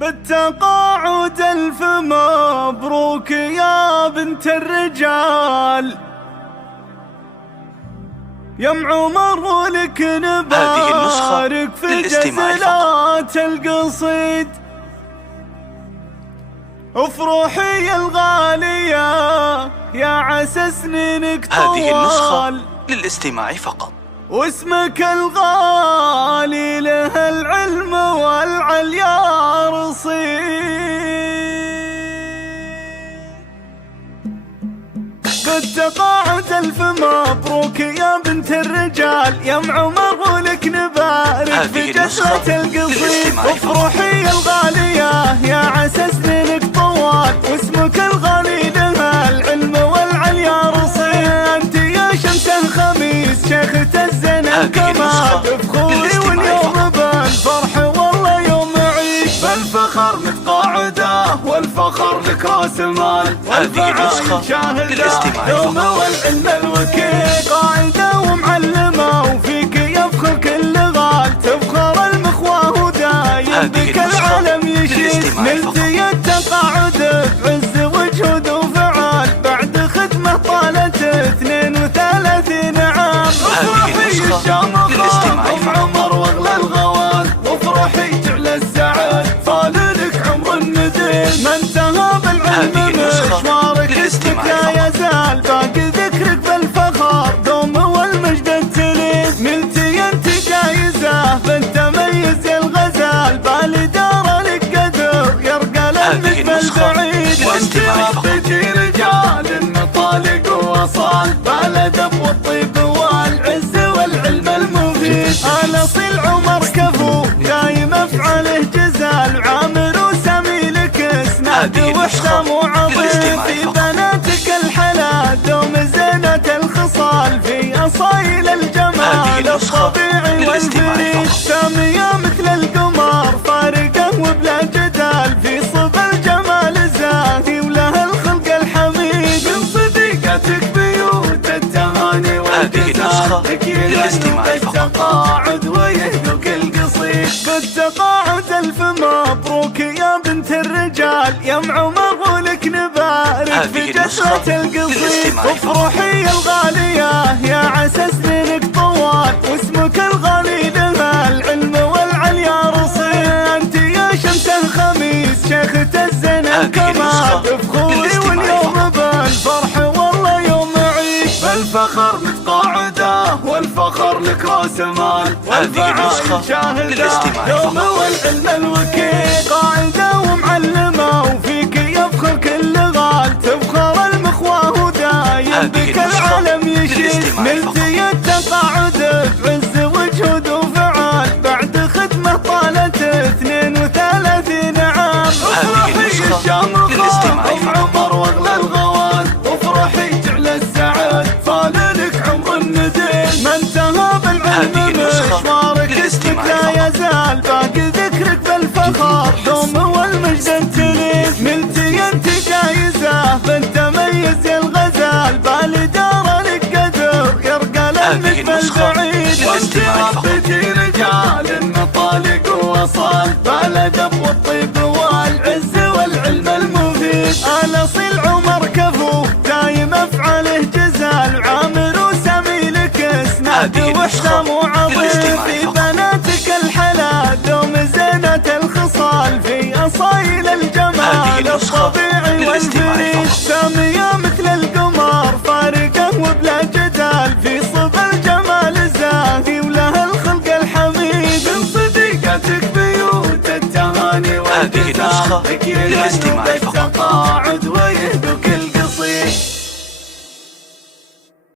بالتقاعد ألف مبروك يا بنت الرجال، يم عمر لك نبارك في جزلات القصيد. افرحي الغالية يا عسى سنينك طوال، هذه النسخة للاستماع فقط. واسمك الغالي له العلم والعليا رصيد. بالتقاعد ألف مبروك يا بنت الرجال، يم عمر لك نبارك في جسرة القصيد. افرحي الغالية يا عسى سنينك طوال، واسمك الغالي له العلم والعليا رصيد. انت يا شمس الخميس شيخة الزنا الكمال، افخوري واليوم بالفرح والله يوم عيد. بالفخر متقاعده والفخر لك راس مال، والفعال شاهده يوم والعلم الوكيل. قاعده ومعلمه وفيك يفخر كل غال، تفخر المخواه ودايم بك العالم يشيد. نلتي التقاعد بعز وجهود وفعال، بعد خدمه طالت 32 عام. افرحي الشامخة ام عمر واغلى الغوال، وافرحي جعل السعد طال لك عمر النديم. ما انتهى بالعلم مشوارك اسمك لا يزال، باقي ذكرك بالفخر دوم والمجد التليد. نلتي انت جايزة بالتميز يا الغزال، بالإدارة لك قدر يرقى للمثل البعيد. وانت ربيتي رجال مطالق ووصال، بالأدب والطيب والعز والعلم المفيد. الأصيل عمر كفو دايم افعاله جزال، عامر وسامي لك اسناد واحسام وعظيم. في بناتك الحلا دوم زينة الخصال، في أصايل الجمال الطبيعي والفريد. سامية مثل القمر فارقة وبلا جدال، في صب الجمال زاهي وله الخلق الحميد. من صديقتك بيوت التهاني والجزال، للاستماع بالتقاعد ويهدوك القصيد. بالتقاعد ألف مبروك يا بنت الرجال، يم عمر لك نبارك في جسرة القصيد. افرحي الغالية يا عسى سنينك طوال، واسمك الغالي له العلم والعليا رصيد. انت يا شمس الخميس شيخة الزنا الكمال، افخوري واليوم بالفرح والله يوم عيد. بالفخر متقاعده والفخر لك راس مال، والفعال شاهده يوم والعلم الوكيل. قاعده ومعلمه وفيك يفخر كل غال، تفخر المخواه ودايم بك العالم يشيد. نلتي التقاعد بعز وجهود وفعال، بعد خدمه طالت 32 عام. افرحي الشامخة ام عمر واغلى الغوال، وافرحي جعل السعد طال لك عمر النديم. ما انتهى بالعلم مشوارك اسمك لا يزال، باقي ذكرك بالفخر دوم والمجد التليد. نلتي انت جايزة بالتميز يا الغزال، بالإدارة لك قدر يرقى للمثل البعيد. وانت ربيتي رجال مطالق ووصال، بالأدب والطيب والعز والعلم المفيد. الأصيل عمر كفو دايم افعاله جزال، عامر وسامي لك اسناد واحسام وعظيم. في بناتك الحلا دوم زينة الخصال، في أصايل الجمال الطبيعي والفريد. سامية مثل القمر فارقة وبلا جدال، في صب الجمال زاهي وله الخلق الحميد. من صديقتك بيوت التهاني والجزال، للاستماع فقط. بالتقاعد ويهدوك